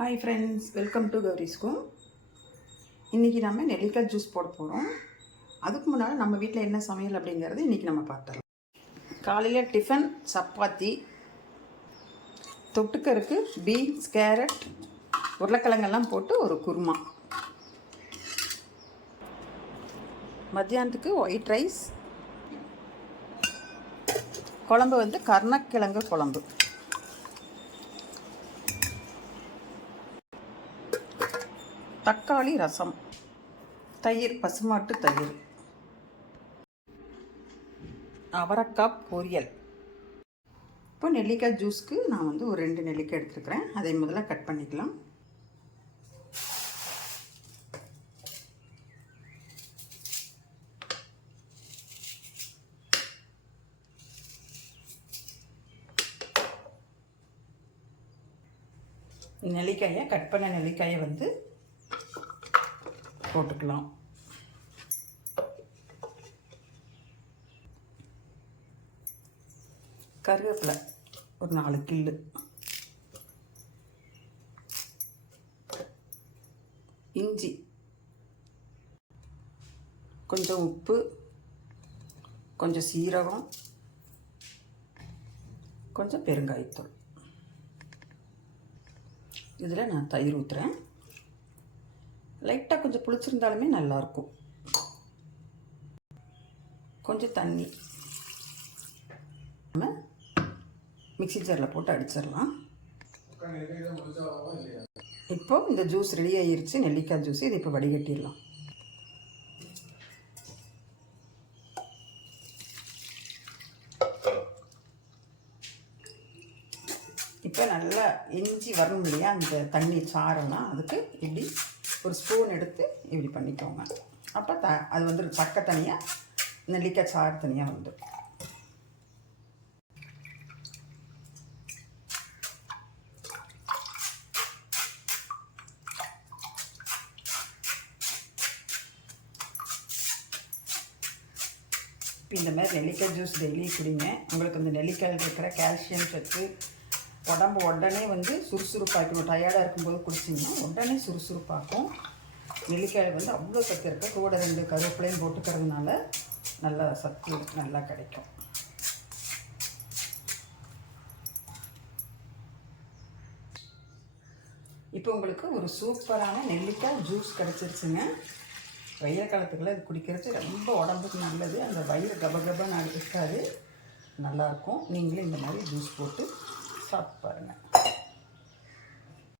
Hi friends, welcome to கௌரிஸ்கும். இன்றைக்கி நம்ம நெல்லிக்காய் ஜூஸ் போட போகிறோம். அதுக்கு முன்னால் நம்ம வீட்டில் என்ன சமையல் அப்படிங்கிறது இன்றைக்கி நம்ம பார்த்துடலாம். காலையில் டிஃபன் சப்பாத்தி, தொட்டுக்கருக்கு பீன்ஸ், கேரட், உருளைக்கிழங்கெல்லாம் போட்டு ஒரு குருமா. மத்தியானத்துக்கு ஒயிட் ரைஸ், குழம்பு கருணக்கிழங்கு குழம்பு. தக்காளி ரசம், தயிர், பசுமாட்டு தயிர், அவரைக்காய் பொரியல். இப்போ நெல்லிக்காய் ஜூஸ்க்கு நான் ஒரு 2 நெல்லிக்காய் எடுத்துருக்கிறேன். அதை முதல்ல கட் பண்ணிக்கலாம். நெல்லிக்காயை கட் பண்ண நெல்லிக்காயை போட்டுக்கலாம். கருவேப்பிலை ஒரு 4 கில்லு, இஞ்சி, கொஞ்சம் உப்பு, கொஞ்சம் சீரகம், கொஞ்சம் பெருங்காயத்தூள். இதில் நான் தயிர் ஊற்றுறேன். லைட்டாக கொஞ்சம் புளிச்சிருந்தாலுமே நல்லாயிருக்கும். கொஞ்சம் தண்ணி நம்ம மிக்ஸி ஜாரில் போட்டு அடிச்சிடலாம். இப்போ இந்த ஜூஸ் ரெடி ஆகிருச்சு, நெல்லிக்காய் ஜூஸ். இது இப்போ வடிகட்டிடலாம். இப்போ நல்லா இஞ்சி வரணும் இல்லையா, அந்த தண்ணி சாரெல்லாம், அதுக்கு இப்படி ஒரு ஸ்பூன் எடுத்து இப்படி பண்ணிக்கோங்க. அப்போ அது சக்கை தனியாக, நெல்லிக்காய் சாறு தனியாக வந்துடும். இப்போ இந்த மாதிரி நெல்லிக்காய் ஜூஸ் டெய்லி குடிங்க. உங்களுக்கு இந்த நெல்லிக்காயில் இருக்கிற கால்சியம் சத்து உடம்பு உடனே சுறுசுறுப்பாக்கணும். டயர்டாக இருக்கும்போது குடிச்சிங்கன்னா உடனே சுறுசுறுப்பாக்கும். நெல்லிக்காய் அவ்வளோ சத்து இருக்குது. கூட 2 கருவேப்பிலையும் போட்டுக்கிறதுனால நல்ல சத்து நல்லா கிடைக்கும். இப்போ உங்களுக்கு ஒரு சூப்பரான நெல்லிக்காய் ஜூஸ் கிடச்சிருச்சுங்க. வெயில் காலத்துக்குள்ள இது குடிக்கிறது ரொம்ப உடம்புக்கு நல்லது. அந்த வயிறு கபகபான்னு இருக்காது, நல்லாயிருக்கும். நீங்களும் இந்த மாதிரி ஜூஸ் போட்டு சாப்பிட்டு பாருங்கள்.